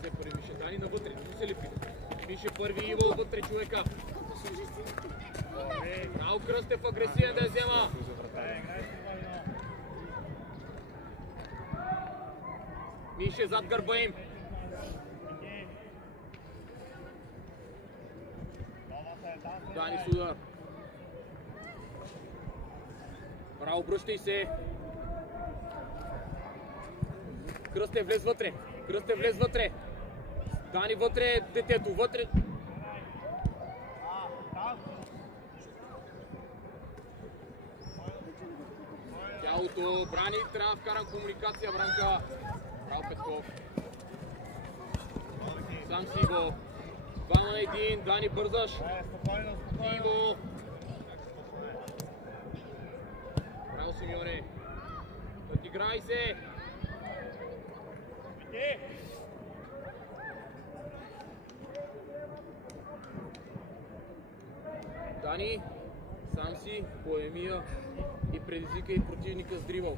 взе първи Миша. Дани навътре, не се лепи. Миша първи, Иво вътре човека. Браво Кръстев, агресивен да я взема. Миша зад гърба им. Дани с удар. Браво, връщай се. Кръстев влез вътре. Кръстев влез вътре. Дани вътре, детето, вътре. Тялото брани, трябва да вкарам комуникация, Бранка. Браво Петков. Сам си Иво. 2 на 1, Дани бързаш. Иво. Браво Симеоне. Отиграй се. Дани, сам си, поемия и предизвика и противника с дрибъл.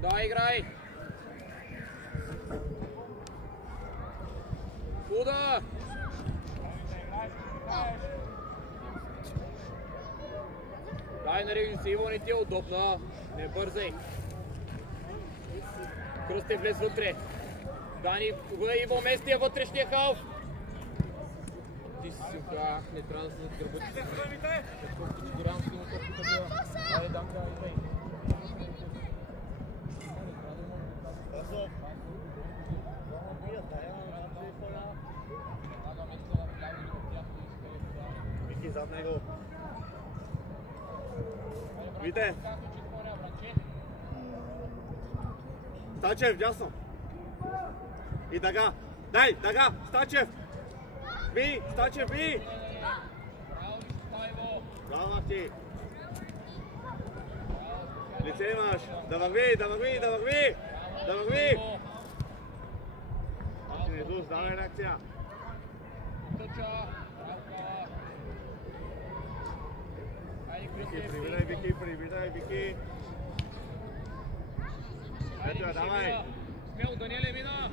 Да, играй! Удар! Дай, нарежи се, Иво, не ти е удобна. Не бързай. Кръстев влез вътре. Дани, Иво, местия вътрешния халф. Ти си си оказа, не трябва да се надгърбати. Колкото ти горам си, но колкото била. Айде, дам да играй. Вики, зад него. Вите! Стачев, дясно! И дъга! Дай, дъга! Стачев! Би! Стачев, би! Браво ти! Лице имаш! Да върви, да върви, да върви! Да върви! Исус, давай реакция! Вики, привидай, Вики, привидай, Вики! Ето я, давай! Смело, Даниеле, мина!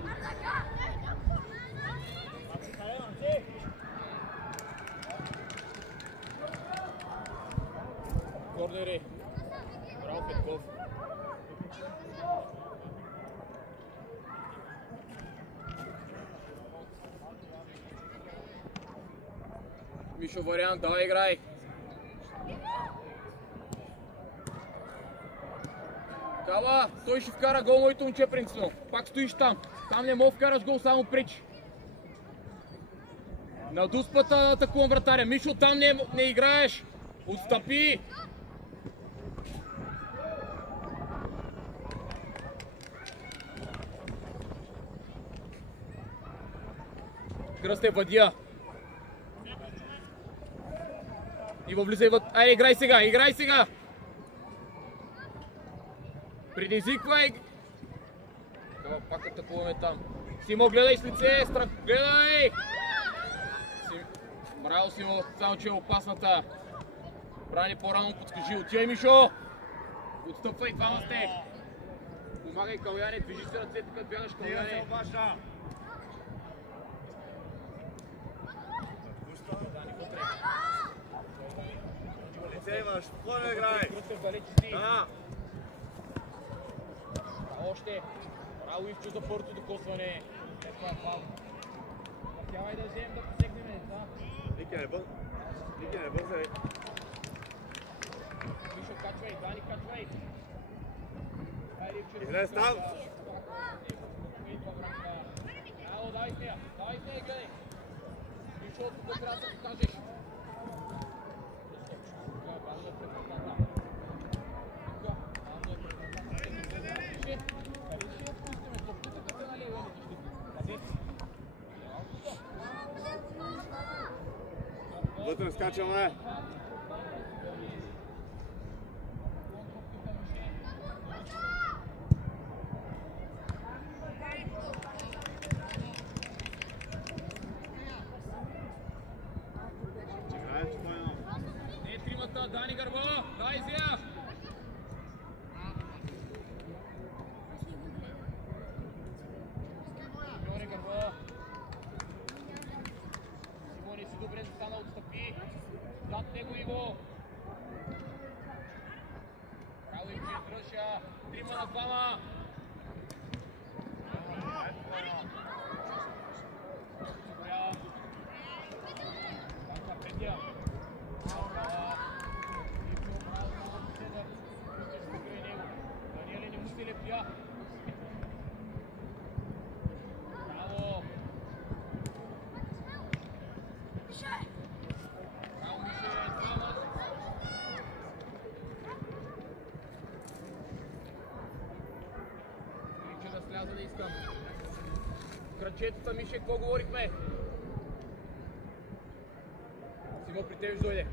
Корнери. Браво, Петков. Мишо вариант, давай играй. Кава, той ще вкара гол, моето момче принципно. Пак стоиш там. Там не мога вкараш гол, само пречи. На дуспата атакувам вратаря. Мишо, там не играеш. Отстъпи. Кръстев, въдия. Иво, влизай вътре. Айде, играй сега, играй сега. Предизвиквай. Кава, пак атакуваме там. Симо, гледай с лице, страх, гледай! Браво, Симо, само че е опасната. Брани по-рано, подскажи, отивай, Мишо! Отстъпвай, двама сте. Помагай, Каляне, движи се ръцете, като бягаш, Каляне. Лице имаш, спокойно играй! Да! Още. Браво, Ивчо, за първото докосване. Това е фал. Тявай да вземем да посегнем. Ники не бързай. Мишо, качвай, Дани, качвай. Излез там! Ало, давай с нея, гледай. Мишо, тук трябва да покажеш. Вътре скачаме! Не тримата, Дани гърба, дай зия! Симеоне гърба. Браво, Иво! Браво, Ивче, Тръша! 3 на 2. Даниеле не му се лепя. Браво! Браво, Мише! 2. Прича да сляза да искам. Кръчетата, Мише, какво говорихме? Симо, при тебе ще дойде.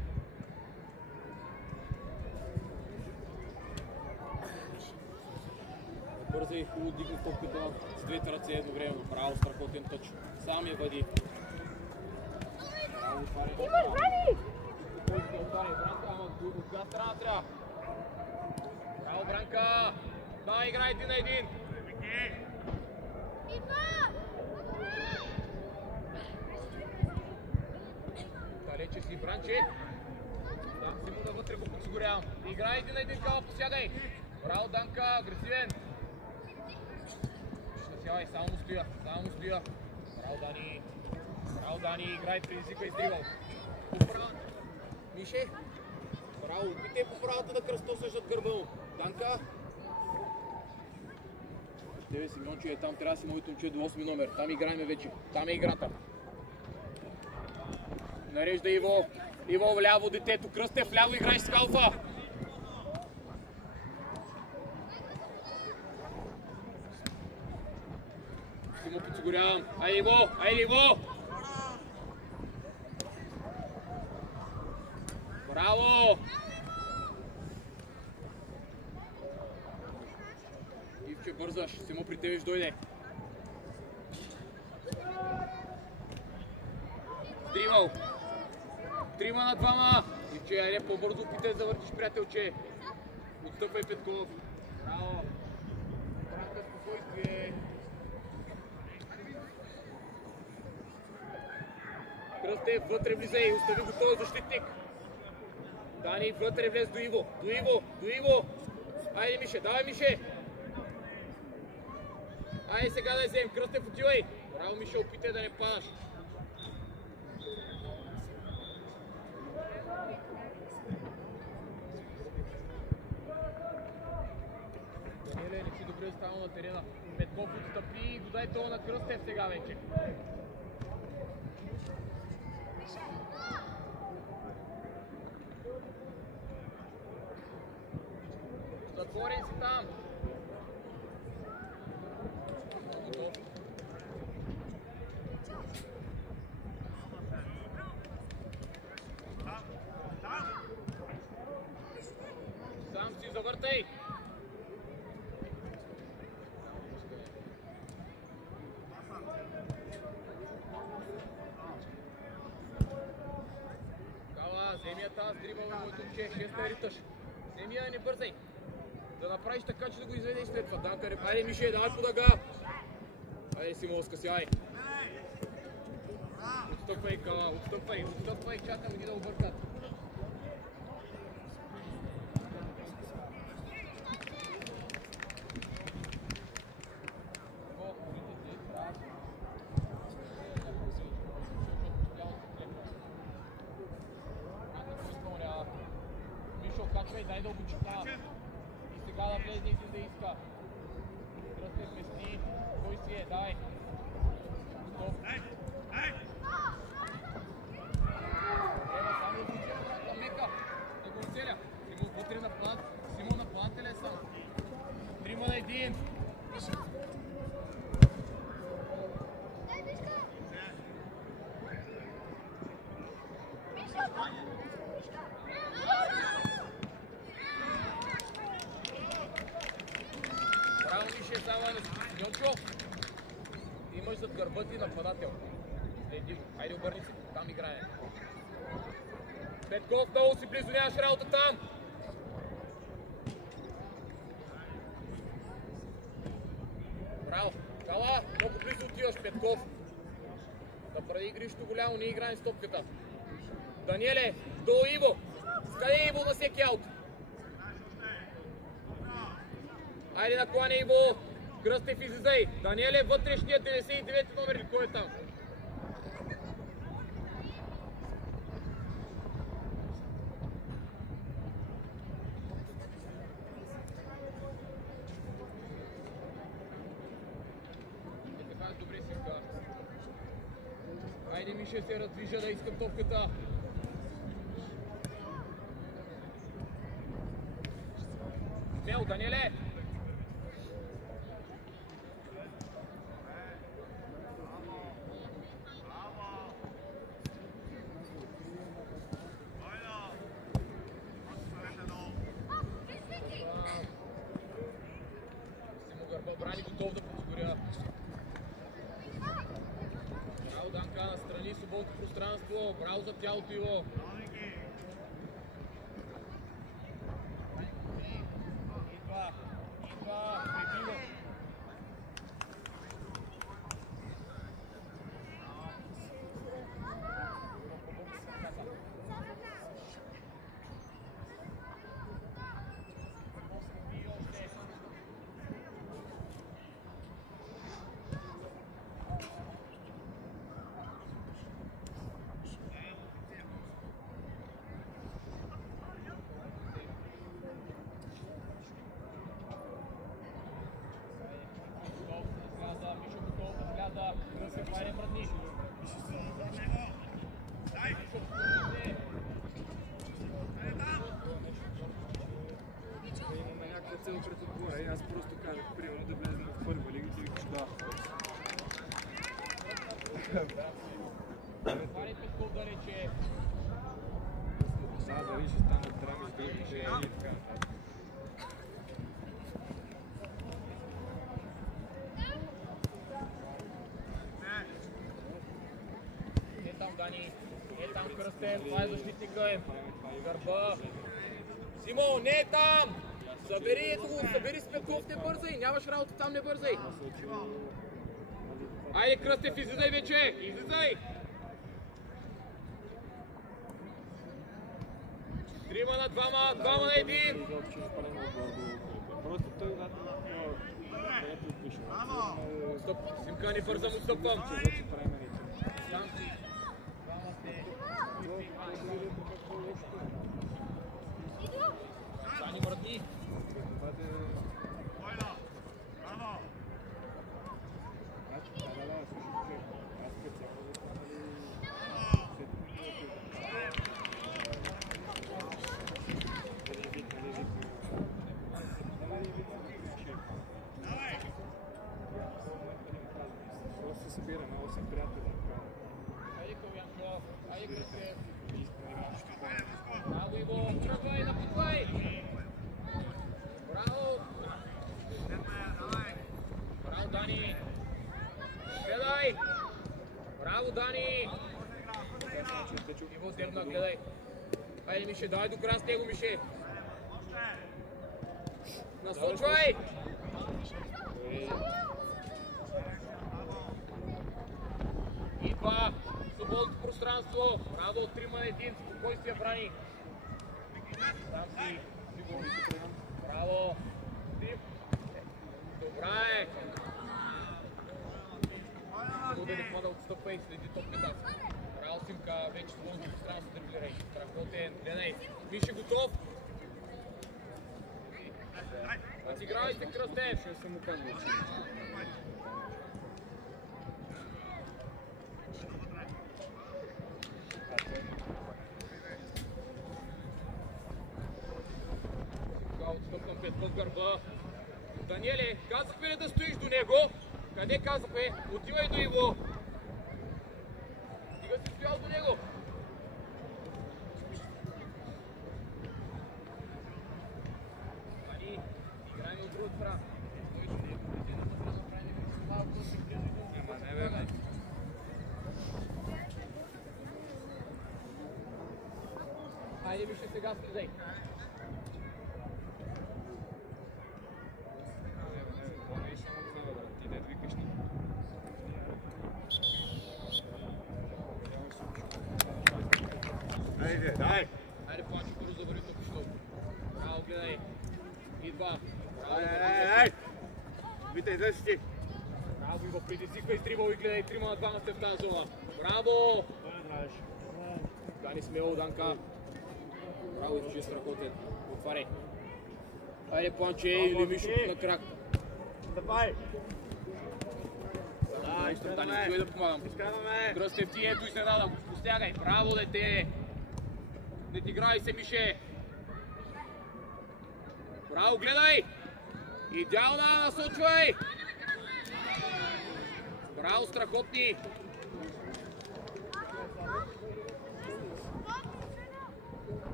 Бърза и хубаво дигна топката с двете ръце едновременно. Браво, страхотен тъч. Сам я бъди. Браво, отваря. Имаш Брани! Кой ще отваря? Бранка, ама от коя страна трябва? Браво, Бранка! Да, играй 1 на 1. Далече си, Бранче. Да, Симо навътре го подсигурявам. Играй 1 на 1, кава, посягай. Браво, Данка, агресивен. Насявай, само му стоя. Браво, Дани. Браво, Дани, играй, предизвикай с дрибъл. Мише. Браво, опитай по правата да кръстосаш зад гърба му. Данка. Тебе, Симеончо е там, трябва да си моето момче до 8 номер. Там играем вече. Там е играта. Нарежда Иво. Иво вляво, детето. Кръстев вляво, играеш с Калфа. Си му подсигурявам. Айде Иво! Айде Иво! Браво! Ивче, бързаш. Си му при тебе ще дойде. Дрибъл. 3 на 2. Ивче, айде по-бързо опитай да завъртиш, приятелче. Отстъпвай, Петков. Браво. Бранка, спокойствие. Кръстев, вътре влизай, остави го този защитник. Дани, вътре влез до Иво. До Иво. Айде, Мише, давай, Мише. Айде сега да я вземем. Кръстев, отивай. Браво, Мише, опитай да не падаш. Даниеле, не си добре останал на терена. Петков отстъпи и го дай това на Кръстев сега вече. Затворен си там. Сам си завъртай. Кала, вземи я тази дрибъл на моето момче, 6-та риташ. Вземи я, не бързай. Да направиш така, че да го изведеш след това. Данка, айде, Мише, давай по дъга. Айде, Симо, скъсявай. Отстъпвай, Кала, отстъпвай, чакам ги да объркат. Мишо, качвай, дай да обучава. И сега да влезе и да иска. Кръстев пести. Кой си е? Давай. Готов. Ева, само да си врата, мека. Да го оцеля. Симо вътре на план. Симо на план ли съм? 3 на 1. Браво, Мише, само на Симеончо. Имаш зад гърба ти нападател. Следи го. Хайде, обърни се. Там играе. Петков, много си близо, нямаш работа там. Браво. Кала, много близо отиваш, Петков. Да прави игрищо голямо, не играем с топката. Даниеле, до Иво. Къде е Иво на всеки аут? Айде накланя Иво. Кръстев излизай. Даниеле, вътрешният 99 номер или кой е там? Добре Симка. Айде Мише се раздвижа да искам топката. Смел, Даниеле! Брани готов да подсигуря. Браво Данка, настрани свободното пространство. Браво за тялото его. Идва. Бегино. Аз просто казах, примерно да влезем в първа лига и ти викаш да. Вари Петков да рече. Сега дали ще станат драми с другите и така. Е там Дани, е там Кръстев, това е защитника им. Гърба. Симо, не е там! Събери ето го, събери с Петков, не бързай, нямаш работа там, не бързай. Айде Кръстев, излизай вече, излизай! Трима на двама, двама на един. Просто той Стоп, Симка, не бързам, отстъпвам. Там си. Двама сте. Сани мръдни. Просто се събира, много съм приятел. Айде Кълянков, айде Кръстев. Браво Иво, тръгвай, напутвай! Браво! Браво Дани! Гледай! Браво Дани! Иво дерна, гледай! Хайде Мише, давай до края с него Мише! Насочвай! Идва! Свободното пространство! Браво, 3 на 1, спокойствие брани! Там си! Браво! Добра е! Много да не хвана отстъпва и следи топката. Браво Симка, вече свободното пространство дриблирай. Страхотен, гледай! Мише готов! Отигравайте Кръстев! Ще съм му казал, че Отстъпвам Петков гърба. Даниеле, казахме ли да стоиш до него? Къде казахме? Отивай до Иво. Стига си стоял до него. Ани, играем от друга страна. Ама не бе. Хайде Мише, сега слизай. Иди, дай! Хайде, Панчо, бързо да върви току-що. Браво, гледай. Идва. Ей! Вите, излез ти! Браво, Иво, предизвиква издрибал и гледай, 3 на 2 сте в тази зона. Браво! Дани смело, Данка. Браво, Иво, че е страхотен. Отваряй. Хайде, Панче, или Мишо на крак. Стъпай! Дани, стои да помагам. Кръстев ти, ето и се надам. Постягай. Браво, дете! Не ти играй се, Мише! Браво, гледай! Идеална, насочвай! Браво, страхотни!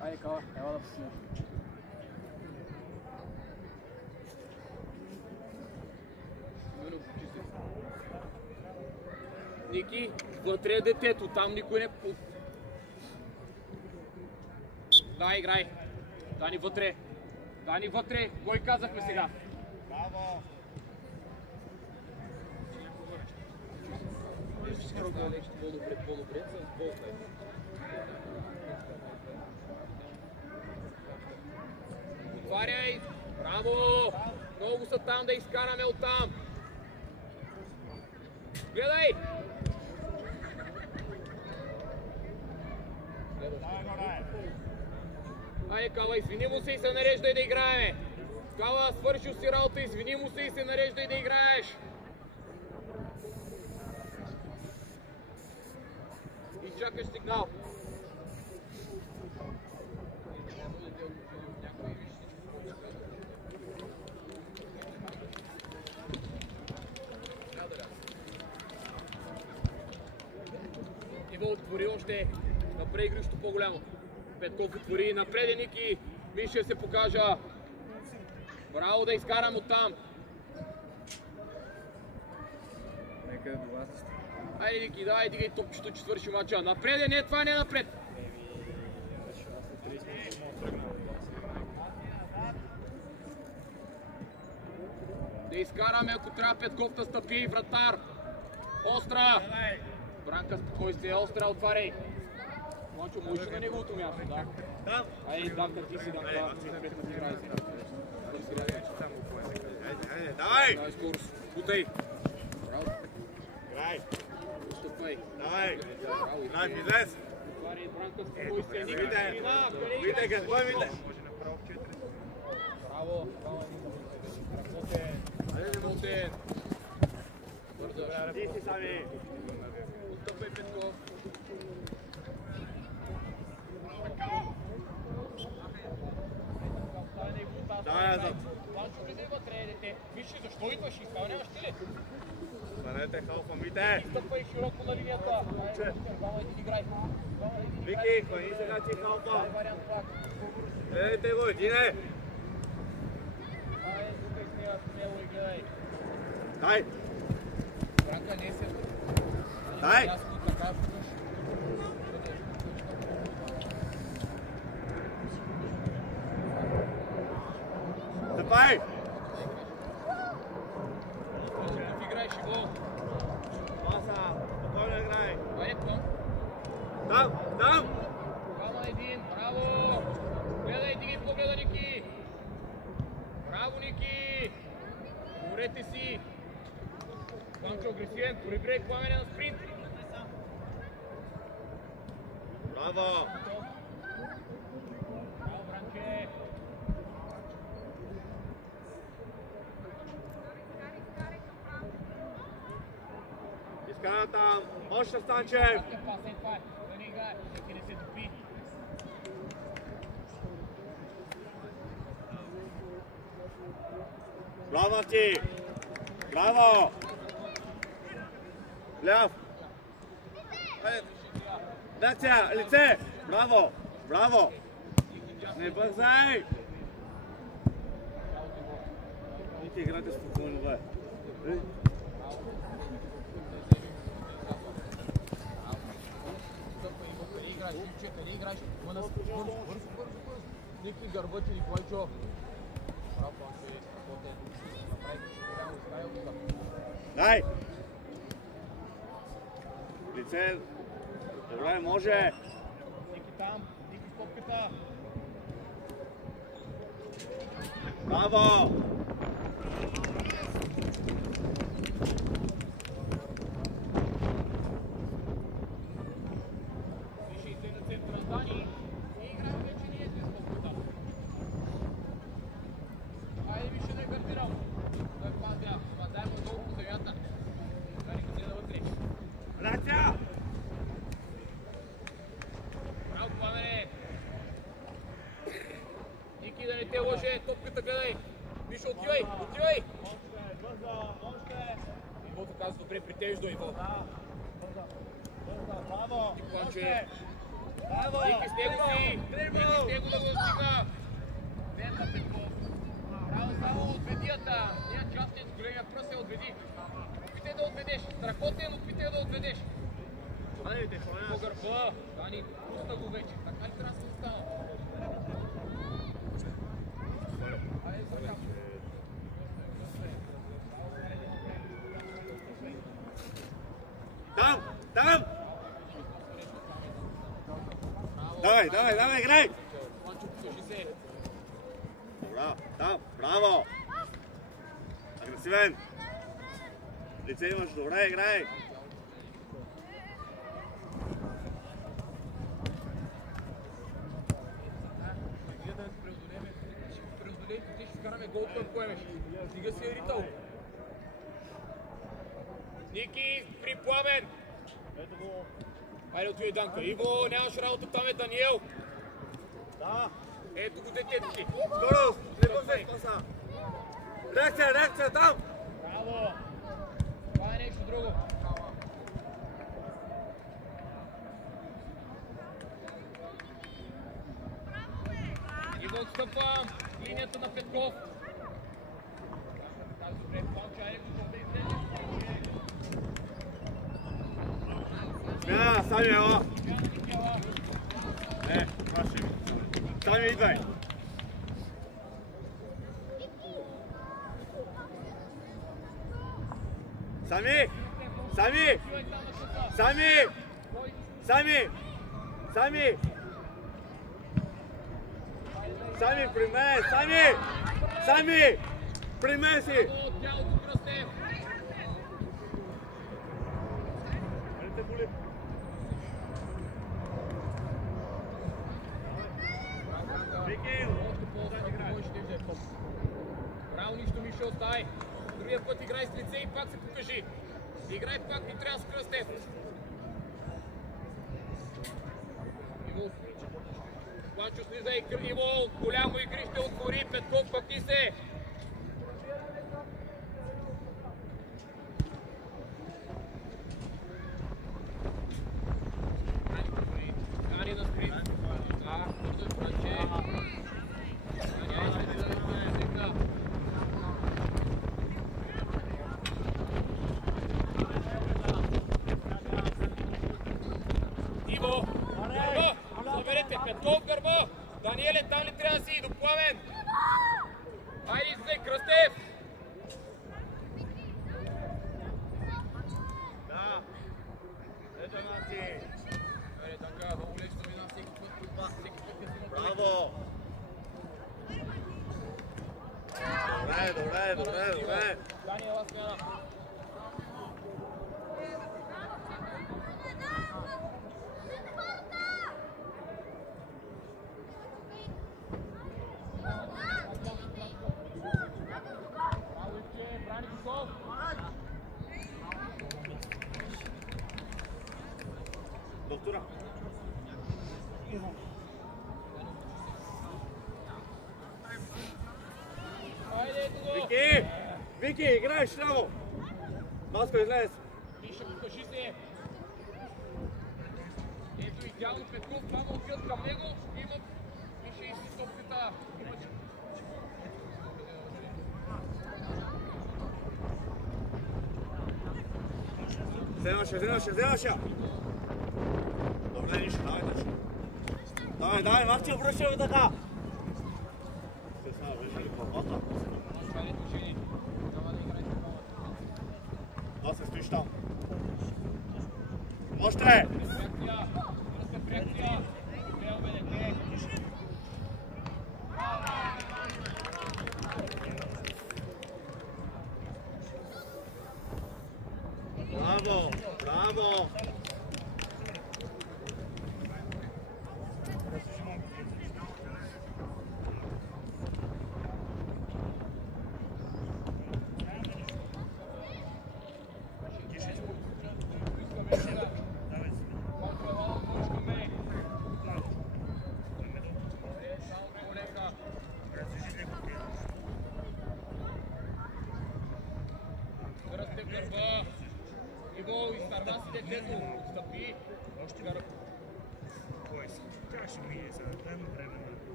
Айде, Кала, ела да посилим. Ники, вътре е детето, там никой не... Да, играй. Дани вътре. Дани вътре. Кой казахме сега? Браво! По-добре, по-добре. Отваряй! Браво! Много са там, да изкараме оттам! Гледай! Айде, Кала, извини му се и се нареждай да играеме! Кала, свършил си работа, извини му се и се нареждай да играеш! И чакаш сигнал! Иво отвори още, напред игрището по-голямо. Петков отвори, напред Ники, Миша се покажа. Браво, да изкарам оттам. Нека до вас. Айде, Ники, давай, дигай топчето, че свърши мача. Напред, не, това не е напред. Да изкараме, ако трябва Петков да стъпи, вратар. Остра. Бранка, спокойствие, Остра, отваряй. Мончо, можеш на неговото място, да? Там! Айде, Данка, ти си, Данка, напред на играй си. Айде, давай! Давай скорост, бутай. Браво. Играй! Стъпвай. Давай! Браво, Играй, излез! отваряй, Бранка, спокойствие, Ники, Вите! спина, Вите, какво е Вите? Браво, браво, работен, работен. Бързаш. Ти си сами! Отстъпвай, Петков. Давай назад! Панчо, влизай вътре, дете. Вижте, защо идваш? Изпълняваш ти ли? Станете халфа, Мите! Стъпвай широко на линията. Двама един играй. Вики, хвани сега ти халфа! Дай вариант пак. Гледайте го, Дине! Айде, тук смело и гледай. Дай! Бранка, не се... Дай! Ясно, така вкъш. Стъпай! Играеш и гол. Паса! Спокойно играй! Айде, плъм. Там! Там! Двама един, браво! Гледай, дигай погледа Стивен, проиграй Пламене на спринт. Браво! Браво, Бранче! Изкара там! Още Станчев! Да не играе, да не се топи. Браво ти! Браво! Ляв! Реакция! Лице! Браво! Браво! Не бързай! Ники, играте спокойно, бе. Къде играеш? Бързо. Ники гърба ти, Николайчо. Браво, Панче, работен. Направи, че голямо изграя тук. Дай! Лице! Добре, може! Ники там, Ники с топката. Браво! Виж и на центъра Дани. И играем вече ние с топката. Айде виж, да е гардирал. Той пазя. Пазя му долу по земята. Дани къде да вътре. Реакция! Браво, Пламене! Ники, да не те лъже, топката гледай! Мишо, отивай! Отивай! Ивото казва, добре, притежда, Иво. Браво! Панче! Браво! Ники, с него си! Ники, с него да го стига! Дента, Петков! Браво, само отведията! Ния частен с големия пръс я отведи! Опитай да отведеш! Страхотен, опитай да отведеш! По гърба! Дани, пусна го вече! Така ли трябва да се остава? Айде, сега! Там! Там! Давай, давай, давай, играй! Панчо, покажи се! Браво! Там! Браво! Агресивен! Лице имаш, добре, играй! Ти ще скараме гол, който поемеш. Стига си Ерител. Ники, при Пламен. Ето го! Айде отвиде Данка. Иво, нямаш работа, там е Даниел. Да! Ето го детето ти. Скорост! Не бързай паса! Реакция, реакция, там! Браво! Това е нещо друго. Иво отстъпвам. Линията на Петков. Тази добре, Палча, айде го да излезеш. Смяна, Сами, ела! Не, това ще ми. Сами, идвай! Сами! Сами! Сами! Сами! Сами! Сами, при мен! Сами! Сами! При мен си! От тялото Кръстев. Браво, нищо, Мишо, стай! Другия път играй с лице и пак се покажи. Играй пак, ни трябва с Кръстев. Иво, Планчо слизай, Иво, голямо игрище отвори, Петков пъти се. Дани на спринт. Бързо е Планче. Дани, айде да не сега. Иво! Гърба! Заберете! Петков гърба! Даниеле, там ли трябва да си? До Пламен! Айде се, Кръстев! Да! Ето Нати! Айде така, много лесно мина всеки път. Всеки път е си направи. Браво! Добре, добре, добре, добре! Даниела смяна. Доктора. Вики! Вики, играеш право! Маско, излез! Миша, покажи се! Ето идеално Петков, двама отиват към него, имат Миша и си топката. Вземаше! Добре, нищо, давай, Махче, връщай така! Се става, вижда ли главата? Това не е движение. Няма да играете главата. Да се стоиш там. Още! Реакция! Гледаме не. Браво!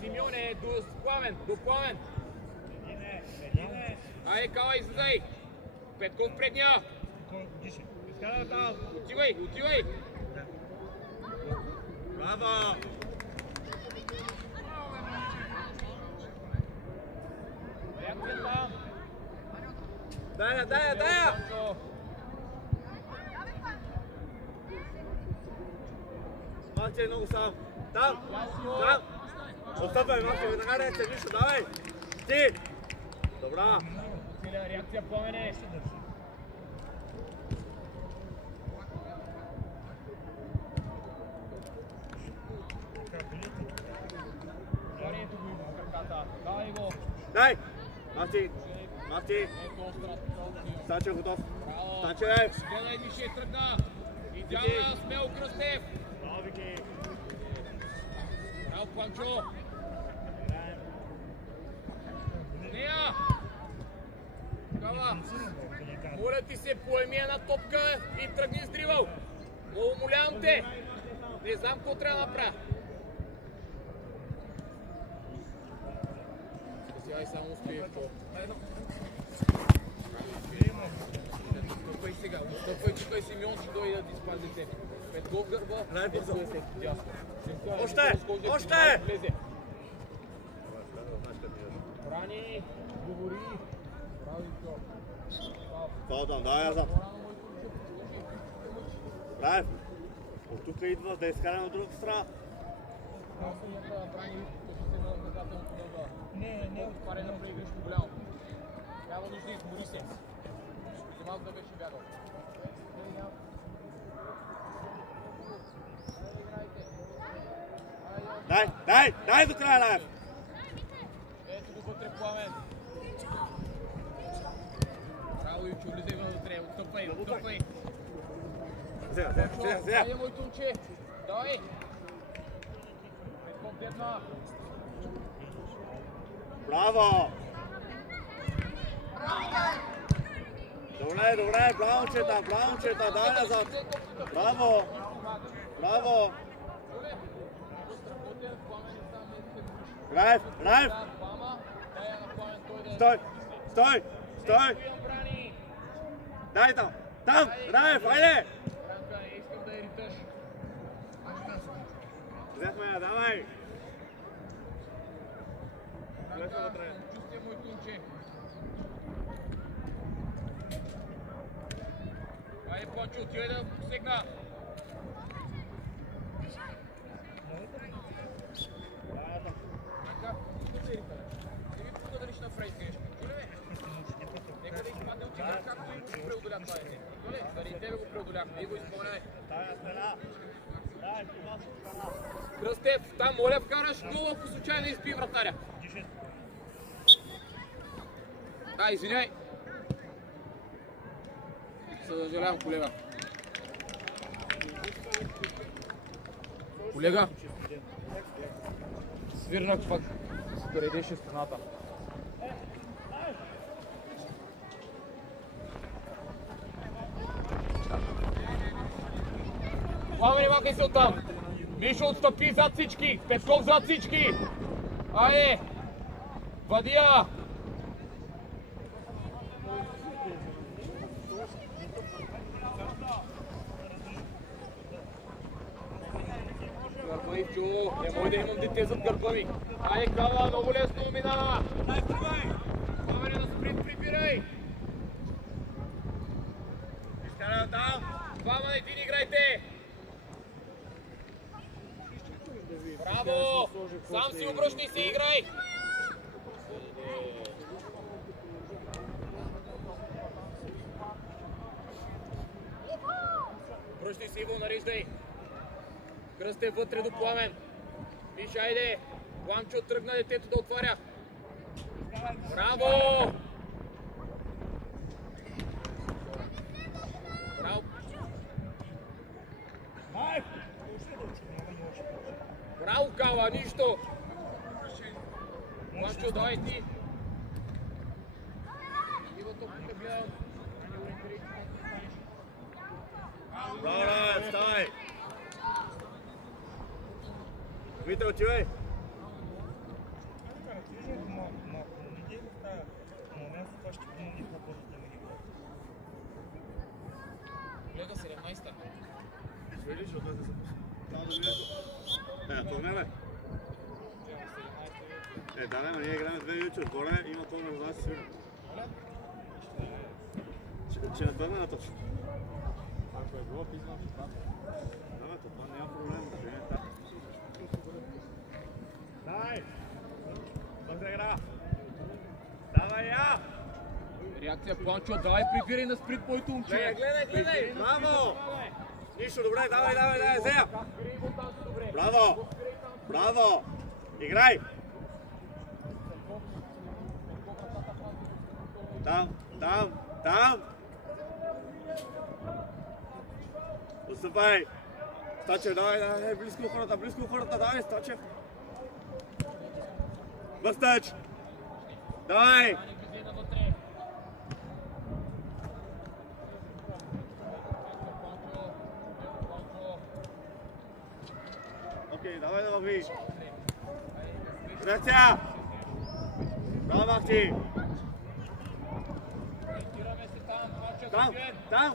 Симеоне, до Пламен! Айде, Кала, излезай! Петков предния! Отивай! Браво! Реакция там! Дай! Махче, много сам! Там! Отстъпвай, Махче, веднага не се нищо, давай! Ти! Добра! Силена реакция, Пламене! Дарието го има в краката. Давай го! Дай! Махче! Ето, Станчев готов! браво! Станчев! Гледай, Мише, тръгна! Идеална, смел Кръстев! Браво, Вики! Браво, Панчо! Нея! Кава! Моля ти се, поеми една топка и тръгни с дрибъл! Много молявам те! Не знам какво трябва да направя! Сега и само успие какво. Стъпвай сега, стъпвай, чукай Симеон, ще дойде да ти спази те. Петков гърба, Най-бързо. Петков е се дясно. Още! Брани, говори. Браво, Фаутъм, давай назад. Браев! От тук идва да изкараме от другата страна. Не, отваря да прави нещо голямо. Няма нужда, измори се. За малко да беше бягал. Дай до края, Лаев! Ето го вътре, Пламен. Браво, Ючо, влизай вътре, отстъпвай. Сега. Айде, моето момче. Давай. Петков дедна. Браво! Добре, браво, момчета, дай назад! Браво! Раев! Стой! Дай там! Раев, айде! Искам да я риташ. Взехме я, давай! Чувствай, моето момче. Айде, Панчо, отивай да посегна. Така, искам да я риташ. Не ви пука да ниш напред грешка. Чули ме? Нека да изпадне от игра, както и го преодоля това дете. Чули? Заради тебе го преодолях. Не го изпълняй. Кръстев, там моля вкараш гол, ако случайно изпи вратаря. Да, извиняй. Съжалявам, колега. Колега, свирнах пък средеше стената. Пламени, махай се оттам! Мишо, отстъпи зад всички! Петков зад всички! Айде! Вадия! Гърбавичо, не може да имам дете зад Гърбави. Айде, Кава, много лесно мина! Пламени на спринт, прибирай! Изкарай оттам! Двама, един играйте! Браво! Сам си обръщай се и играй! Връщай се, Иво, нареждай! Кръстен вътре до Пламен! Виж, айде! Пламчо тръгна детето да отваря! Браво! Браво! Браво, Кала, нищо! Пламчо, давай ти! Иво топите гледам. Браво, Равен, ставай! Вите, отивай! Гледа 17-та. Видиш, от нас само да видя. То не бе. Да, не, ние играем две ючи отгоре, има корнер за нас и свирим. Че не дърне на точно. Ако е било писнал, ще пада. Да, бе, това няма проблем. Дай! Бърза игра! Давай я! Реакция, Пламчо, давай прибирай на спринт, моето момче! Гледай! Браво! Нищо, добре, давай, Зея! Браво! Браво! Играй! Там! Отстъпай! Стачев, давай, близко хората, давай, Стачев! Въстъч! Давай! Окей, давай да върви! Реакция! Браво, Махти! Там!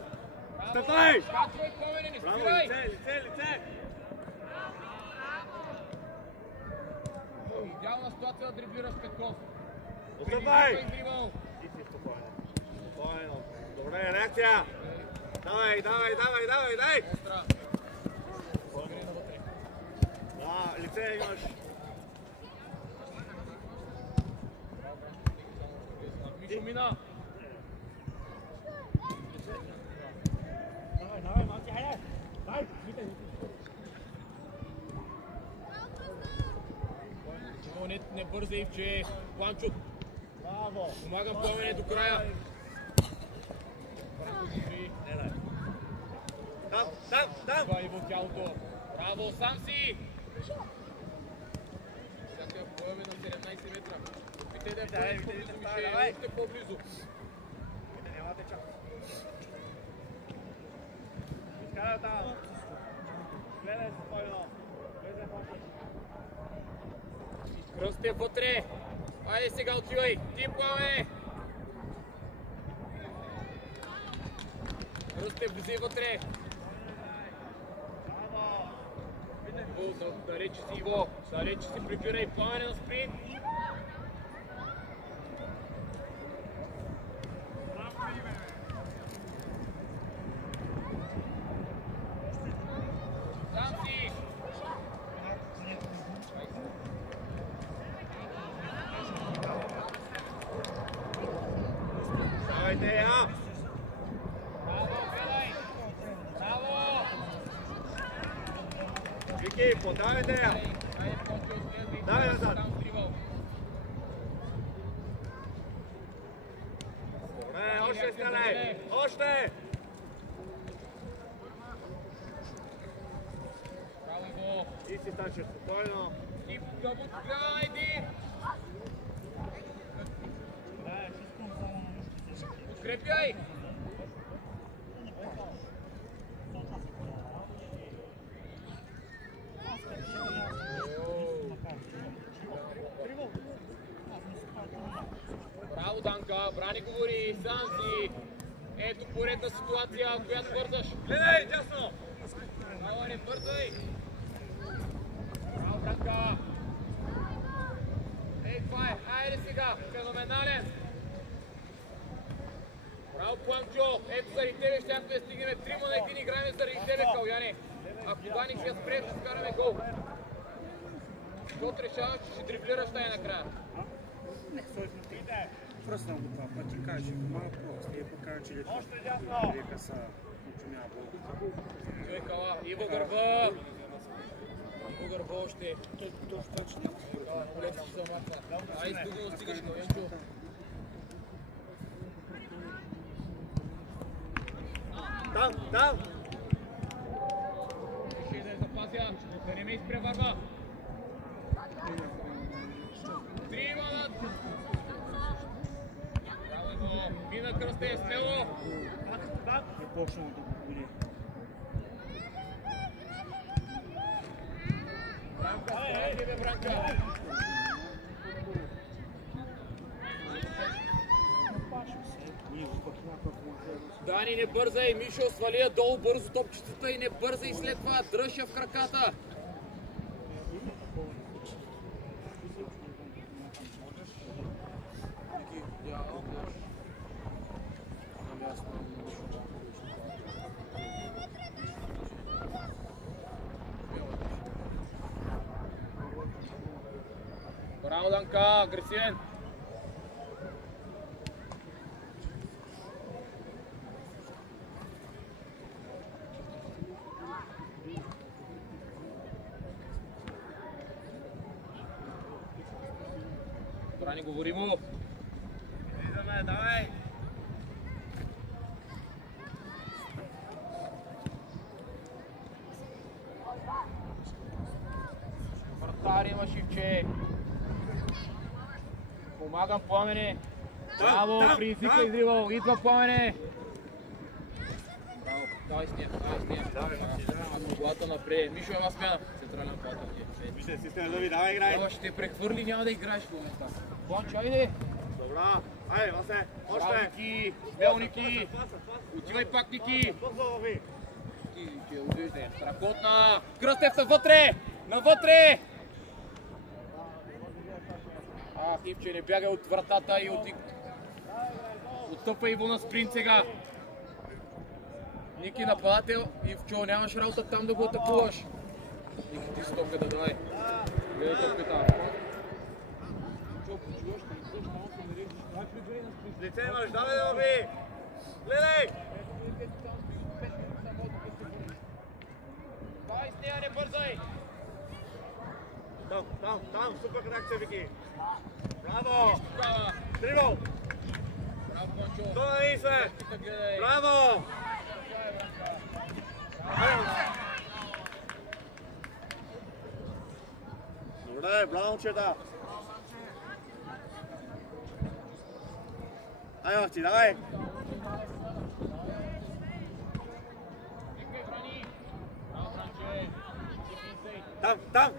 Стъпай! Браво, лице! Идеална ситуация да дриблираш Петков. Отстъпай! Спокойно. Добре, реакция! Давай! Да, лице имаш. Мишо мина. Не бързай, Ивче. Пламчо. Браво! Помагам Пламене до края. Там! Това е в тялото. Браво, сам си! Всяка е поеме на 17 метра. Опитай да е по-близо, Мише. Още по-близо. Няма теча. Изкарай там. Гледай спокойно. Кръсте вътре. Айде сега отивай. Ти, Пламе! Кръсте, влизай вътре. Далече си, Иво. Далече си, прибирай. Пламене на спринт. Сам си. Давайте я! Браво, гледай. Браво. Вики, подавайте я! Давай назад! Добре, още скалай! Още! И си Станчев, спокойно. И Габутка, иди! Подкрепяй! Браво, Данка, брани говори, сам си. Ето поредна ситуация, която бързаш. Гледай, дясно! Браво, не бързай! Браво, Данка! Ей, това е, айде сега, феноменален! Браво, Пламчо! Ето заради тебе щяхме да стигнем 3 на 1 играем заради тебе, Каляне. Ако Дани ще я спре, ще скараме гол. Защото решаваш, че ще дриблираш най-накрая. Просто много това пъти каже, малко просто. И покажа, че река са учумя Бог. Чуй, Кала, Иво гърба! Иво гърба още. Точно няма. Кала, много лесно се омаца. Ай, изгубил стигаш, Каленчо. Там! Ще да я запазя, да не ме изпреварва. 3 над. Браво го, мина Кръсте, смело. Не почнал да го буди. Бранка, стойте бе, Бранка. Дани, не бързай, Мишо, свали я долу бързо топчетата и не бързай след това, дръж я в краката. Браво, Данка, агресивен. Брани, говори му. Влизаме, давай! Вратар има Шивче. Помагам, Пламене. Браво, предизвика изривал. Идва, Пламене. Браво, давай с нея, Глата напред. Мишо е смяна. Централен платък. Вижте, система Лъви, давай, играй! Ела, ще те прехвърли, няма да играеш в момента. Планчо, айде. Добра! Айде, Васе! Браво, Още! Ники. Смел, Ники. Отивай пак, Ники. Бързо, Лъви! Ти ще отвижде. Страхотна. Кръстев навътре. Навътре. Ивче не бяга от вратата и оттъпа Иво на спринт сега. Ники нападател, Ивчо, нямаш работа там да го атакуваш. Ники, ти си топката, давай. Гледай топката. Лице имаш, давай, Лъви! Гледай! Давай с нея, не бързай! Там, супер реакция, Вики! Браво! Тогава. Дрибъл! Браво, Панчо. Додай се! Гледай. Браво! Добре, браво, момчета! Айде, Махти, давай!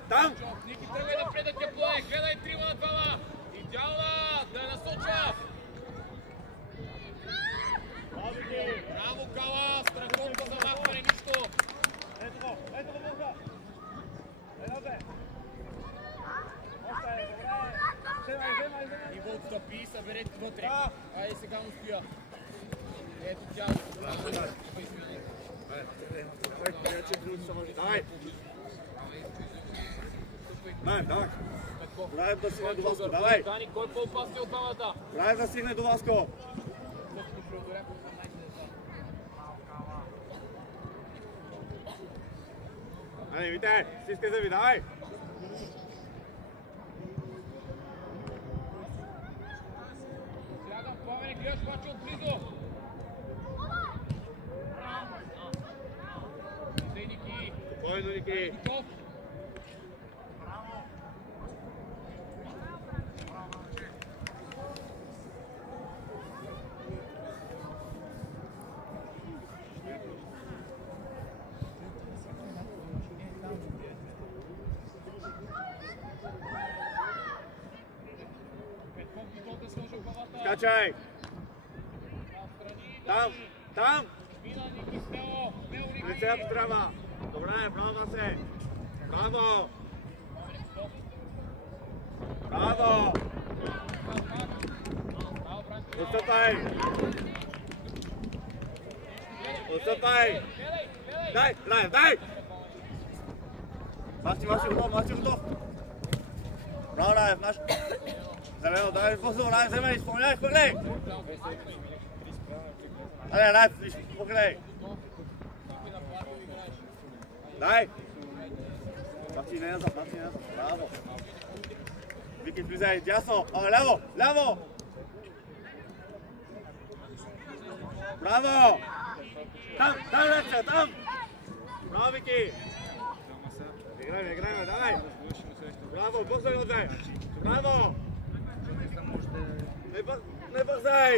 Там! Ники, тръгвай напред да те плае. Гледай 3 на 2. Идеална, да я насоча. Браво, Кала, страхотно замахване, нищо. Ето го, Бога! Едно бе! Още, добре! Вземай! Иво отстъпи, съберете вътре. Айде сега му стоя. Ето тяло. Давай! Давай! Правим да стигне до Васко, давай! Дани, кой е по-опасен от двамата? Правим да стигне до Васко! Айде, вите! Стискай зъби, давай! Слягам, Пламене, гледаш мача отблизо. Издей, Ники. Спокойно, Ники! Готов. Vraćaj! Tam! Tam! Lice jak treba! Dobré, bravo se! Bravo! Bravo! Odstupaj! Odstupaj! Daj, Ryan, daj! Máš готов! Bravo, Ryan, máš! Zelenou, daj pozor, Ryan, zelený, vzpomínáš, pojďlej! Ale, Ryan, pojďlej! Daj! Martin, nazad, bravo! Vicky, blízej, jasno, ale ľavo! Bravo! Tam, Rachel, tam! Bravo, Vicky! Vygrajme, daj! Bravo, pozor, odvej! Bravo! Nebrzej!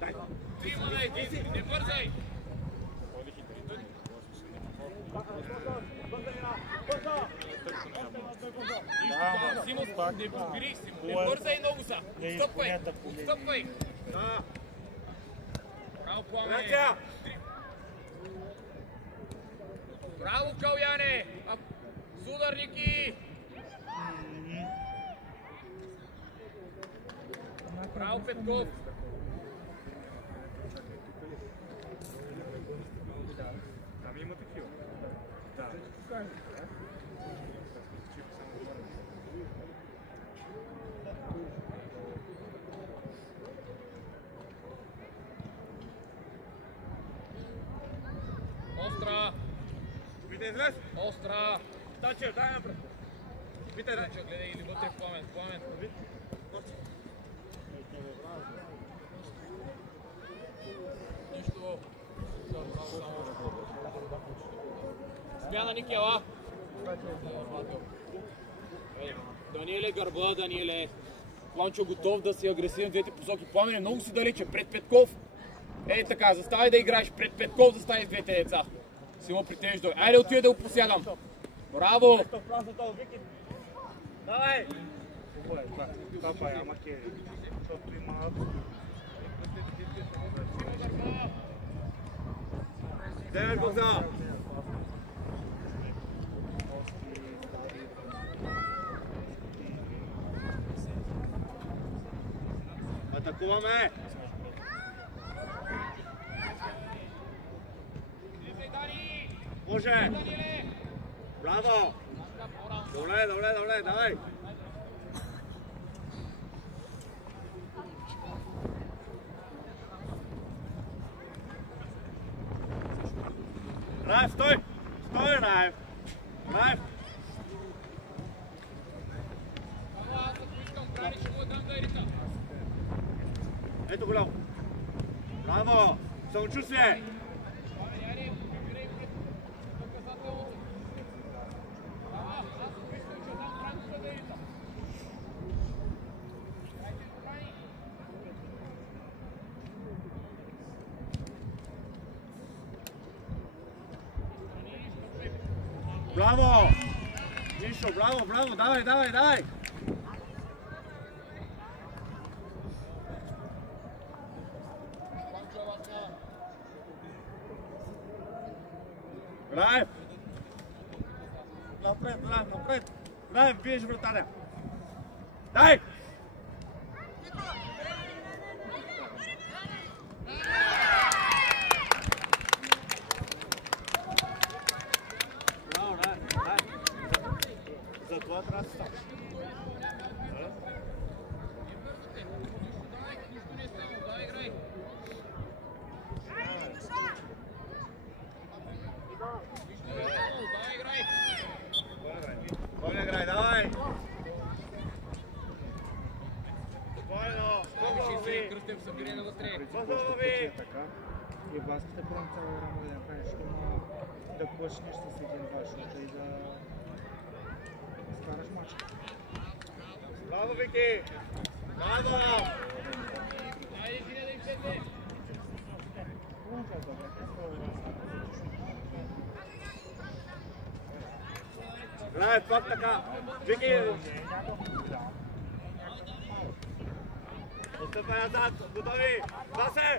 Daj! Не бързай! Симо, не подбери, не бързай много са! Отстъпвай! Браво, Пламене! Браво, Каляне! С ударники! Браво, Петков! Там има такива. Да. Остра! Вите, излез! Остра! Тачев, дай напред! Вите, дай! Гледай или вътре в Пламен. Нищо. Смяна, Ники, ела! Даниеле, гърба, Даниеле. Планчо готов да си агресивен в двете посоки. Пламен е много си далече, пред Петков. Ей така, заставай да играеш пред Петков, заставай с двете деца. Си му притежда. Айде отида да го посягам. Браво! Давай! Това е Макери, защото има... Девет бокса! Атакуваме! Може! Браво! Добре, давай! Райф, стой! Стой, Райф! Райф! Ето го, ляво! Браво! Самочувствие! Браво! Нищо, браво! Давай! Райф! Напред! Райф, биеш вратаря! Дай! Браво, Райф! За това трябва да се ставаш. Давай! Спокойно! Кръстев, събери навътре. Възови! Така. И баските прям цяла рама да направиш, да клъчнеш с един башната и да скараш мача. Браво, Вики! Браво! Айде, ти не да им седне! Райф, пак така! Вики! Отстъпвай назад, готови! Пасе!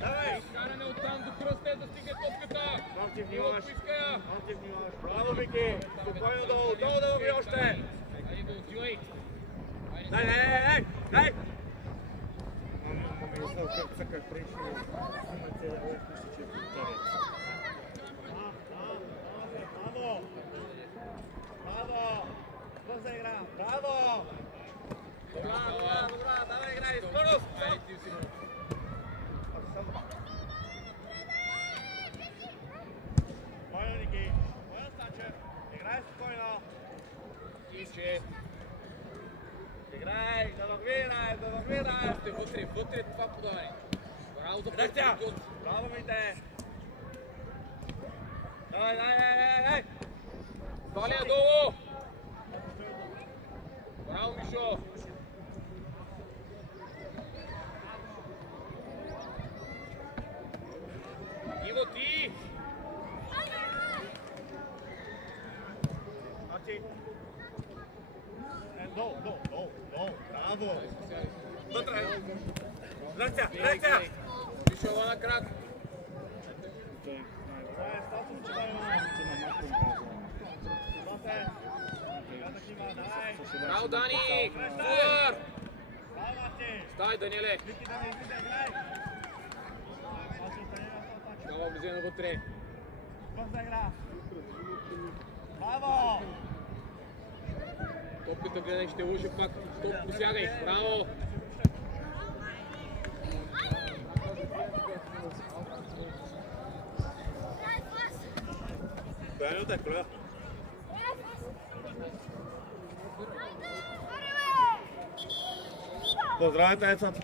Давай! Изкаране оттам до кръста да стигне топката! Марти внимаваш! Отпуска я! Марти внимаваш! Браво, Вики! Спокойно долу, долу да лови още! Айде да отивай! Дай! Как пришли, имате лъчнище в интерес. Браво! Браво! Бърза игра! Браво! Добра! Давай играй! Скорост! Спокойно, Ники! Спокойно, Станчев! Играй спокойно! Тиче! Играй! Да вървирай! Вътре това подаване! Браво за Редакция! първи гол! Браво, Мите! Дай! Валя долу! Браво, Мишо! Иво, ти! Марти! Долу! Браво! Вътре! Редакция! Мишо, на крак! Браво, Дани! Супер! Стай, Даниеле! Става влизане вътре. Браво! Топката гледай, ще лъже пак. Стоп, посягай. Браво! Коя минута е, колега? Поздравете, децата!